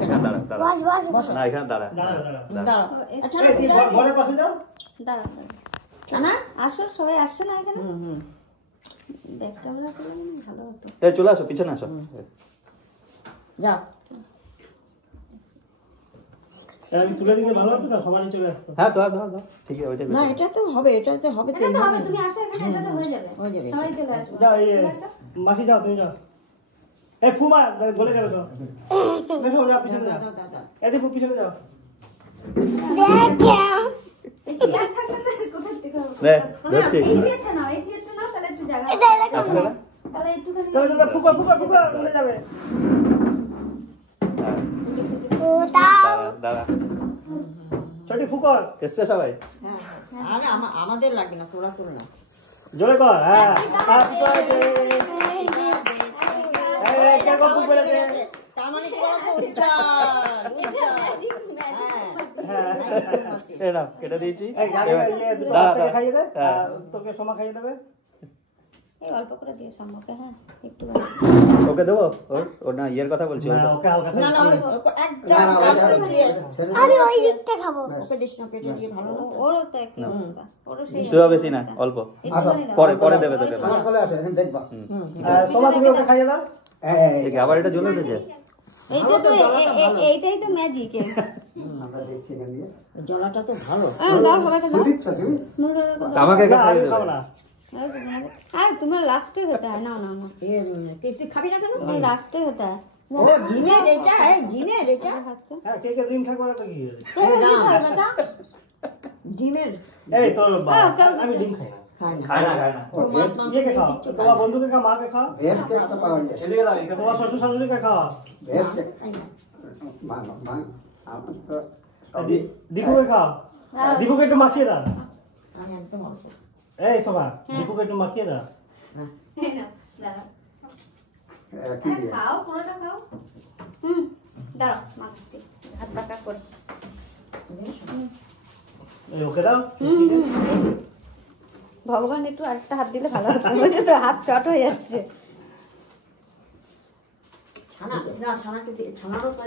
দাঁড়া দাঁড়া না এখানে দাঁড়া দাঁড়া আচ্ছা ঘরের পাশে যাও দাঁড়া না আসো সবাই আসছে না এখানে ব্যাক ক্যামেরা করলে ভালো হতো এই চলে আসো পিছনে আসো যাও আমি তুলে দিলে ভালো হতো না সবাই চলে আসতো হ্যাঁ দাও ঠিক আছে ওইটাই না এটা তো হবে তো হবে তুমি আসো এখানে এটা তো হয়ে যাবে সবাই চলে আসবে যাও এই মাসি যাও তুমি যাও এই ফুমা গলে যাবে তো দেখো যাও পিছনে যাও এদিকে পিছনে যাও ধরছি এই চেয়ারটা নাও তাহলে একটু জায়গা আসলে তাহলে একটুখানি চলো ফুকা চলে যাবে দাঁড়া ছোটি ফুকর এসছে সবাই আরে আমাদের লাগবে না তোরা তোর না জোরে কর হ্যাঁ হ্যাপি বার্থডে এই কে কত বেড়েছে তার মানে কি বলতো উচ্চা এই নাও কেটে দিয়েছি এই গাড়ি ইয়ে দুটো বাচ্চাকে খাইয়ে দে তোকে সোমা খাইয়ে দেবে এই অল্প করে দিয়ে সম্মুখে হ্যাঁ একটু ওকে দেবো ওর না ইয়ের কথা বলছি না ওকে হালকা না না একদম আমি ওই দিকটা খাবো ওকে দিস না পেটে দিয়ে ভালো না ওরও তো একই অবস্থা ওরও সেই শুধু বেশি না অল্প পরে দেবে তোকে চলে আসো এখন দেখবা সোমা তুমি ওকে খাইয়ে দাও ঠিক আবার এটা জ্বলে উঠেছে এইটা তো এইটাই তো ম্যাজিক আমরা দেখছি না দিয়ে জলাটা তো ভালো দাও সবাইকে দাও দিচ্ছ তুমি আমাকে একটা খাইয়ে দেবে খাবো না আরে তোমার লাস্টে হতে হয় না না না তুই খাবি না কেন তোমার লাস্টে হতে হয় ও ডিমের এটা হ্যাঁ কে ডিম খাবো না তো কি ডিমের এই তোর আমি ডিম খাই না খায় না ইয়েকে খাও তোমার বন্ধুকে খাও মাকে খাও ভেজ কেক তো পাওয়া যায় এদিকে দাও এদিকে তোমার শ্বশুর শাশুড়িকে খাও ভেজ কেক মান আমার তো দীপুকে খাও দীপুকে একটু মাখিয়ে দাও আমি একদম অল্প এই সোমা দীপুকে একটু মাখিয়ে দাও কি দিয়ে খাও পুরোটা খাও দাঁড়াও মাখছি হাত পাকা করে এই ওকে দাও ভগবান একটু আরেকটা হাত দিলে ভালো হতো বুঝলি তো হাত শর্ট হয়ে যাচ্ছে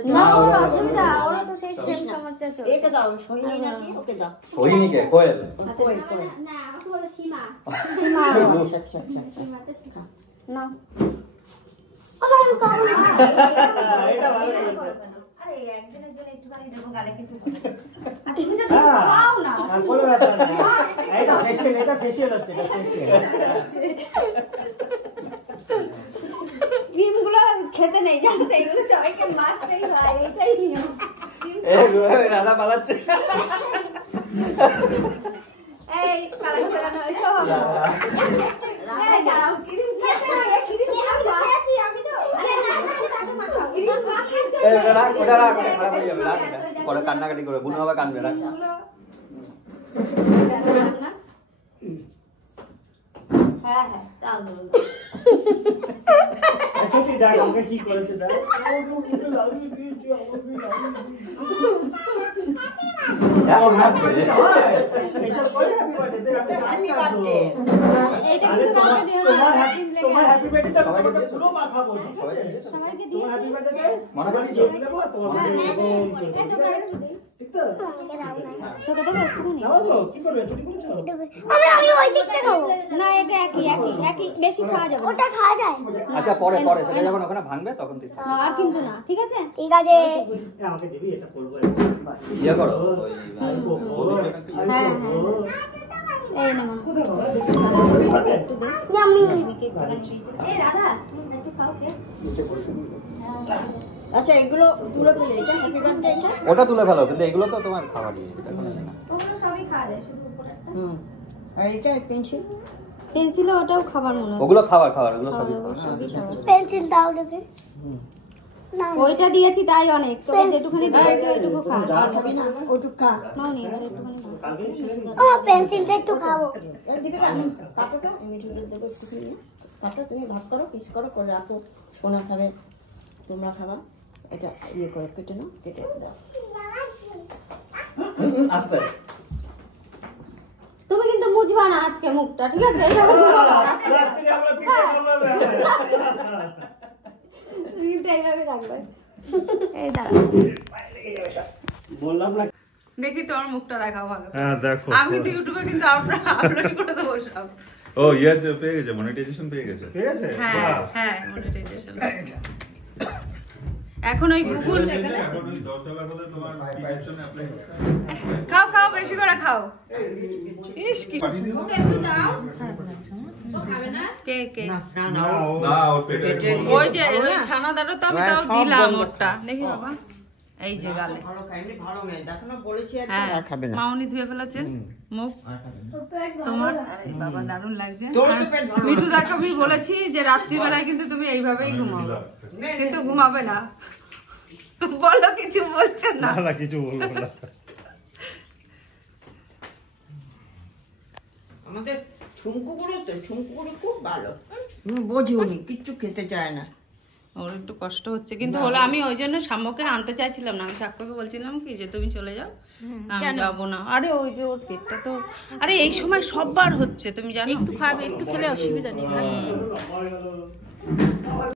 না ওর অসুবিধা ওরা তো সেই সেম সমস্যা চলছে একে দাও সহিনী নাকি ওকে দাও ওইনিকে কোয়েল না আমাকে বলো সীমা সীমা আচ্ছা সীমাতে শিখা না এটা ভালো করেছে আরে একদিনের জন্য একটুখানি দেবো গালে কিছু তুমি তো খাও না কোনো ব্যাপার না এটা ফেশিয়াল হচ্ছে ক্রিমগুলো খেতে নেই জানো তো এগুলো সবাইকে মাখতেই হয় এটাই নিয়ম রাধা পালাচ্ছে এই কালার চালানো এসব হবে এই দাঁড়াও ক্রিম খেতে না এই ক্রিম খাচ্ছি আমি তো আরে ক্রিম খাচ্ছি ওটা রাখ খারাপ হয়ে যাবে রাখ পরে কান্নাকাটি করে বুনো বাবা কানবে রাখ হ্যাঁ তাও দেবো সত্যি দেখ আমাকে কি করেছে দেখ হ্যাপি বার্থডে এইটা কিন্তু কাউকে দিও না ক্রিম লেগে তোমার আছে হ্যাপি বার্থডে পুরো মাখাবো সবাইকে তোমার দিয়েছি হ্যাপি বার্থডে মনে করি দেবো তোমার এই তো আরেকটু দেই ঠিক তো তোকে দেবো একটুখানি নাও তো কি করবে চুরি করেছো আমি ওই দিকটা খাবো না এটা একই বেশি খাওয়া যাবে না। ওটা খাওয়া যায় আচ্ছা পরে সেটা যখন ওখানে ভাঙবে তখন তুই খা। আর কিন্তু না ঠিক আছে ঠিক আছে আমাকে দিবি এটা করবো ইয়ে করো এই না মনে একটু দে আমি এই রাধা তুমি একটু খাও কে আচ্ছা এগুলো তুলে ফেলে এটা হ্যাপি বার্থডে এটা ওটা তুলে ফেলো কিন্তু এগুলো তো তোমার খাবারই এটা কোনো না ওগুলো সবই খাওয়া যায় শুধু উপরেরটা আর এটা পেন্সিল ওটাও খাবার মনে হয় ওগুলো খাবার ওগুলো সবই খাবার পেন্সিল দাও দেখে না ওইটা দিয়েছি তাই অনেক তোকে যেটুকুনি দিয়েছি ওইটুকু খা আর খাবি না ওইটুকু খা নাও নি একটুখানি ও পেন্সিলটা একটু খাবো দিবে কেন কাটো তো মিঠু দেবো একটুখানি নিয়ে কাটো তুমি ভাগ করো পিস করো করে রাখো সোনা খাবে তোমরা খাবা এটা ইয়ে করে কেটে নাও কেটে দাও আস্তে তুমি কিন্তু বুঝবা না আজকে মুখটা ঠিক আছে এইভাবে ঘুমাবা না রাত্রি আমরা পিঠা খাবো তুমি কিন্তু এইভাবে রাখবে এই দাঁড়া বললাম না দেখি তোমার মুখটা দেখাও ভালো। হ্যাঁ দেখো আমি তো ইউটিউবে কিন্তু আপলোড করে দেবো সব। ও ইয়ে পেয়ে গেছে মনিটাইজেশন পেয়ে গেছে ঠিক আছে হ্যাঁ হ্যাঁ মনিটাইজেশন। এখন ওই গুগল এখন ওই $10 হলে তোমার মনিটাইজেশন অ্যাপ্লাই করতে হবে। খাও খাও বেশি করে খাও। ইস কি পাঠিয়ে দিন। কে কে না ওর পেটে ওই যে ওই ছানাদারও তো আমি তাও দিলাম ওরটা দেখি বাবা এই যে গালে। ভালো খাইনি ভালো মেয়ে দেখো না বলেছি হ্যাঁ আর খাবে না মাউনি ধুয়ে ফেলেছে মুখ তোমার। আরে বাবা দারুণ লাগছে। তোর তো আর পেট ভালো। মিঠু দাকে আমি বলেছি যে রাত্রিবেলায় কিন্তু তুমি এইভাবেই ঘুমাও, কিন্তু ঘুমাবে না। বলো কিছু বলছো না। না কিছু বলবো না। আমাদের ঝুমকুগুলো তো ঝুমকুগুলো খুব ভালো তুমি বোঝিও নি কিচ্ছু খেতে চায় না ওর একটু কষ্ট হচ্ছে কিন্তু হলো আমি ওই জন্য সাম্যকে আনতে চাইছিলাম না। আমি সাক্ষ্যকে বলছিলাম কি যে তুমি চলে যাও, আমি যাবো না। আরে ওই যে ওর পেটটা তো আরে এই সময় সববার হচ্ছে তুমি জানো। একটু খাবে, একটু খেলে অসুবিধা নেই।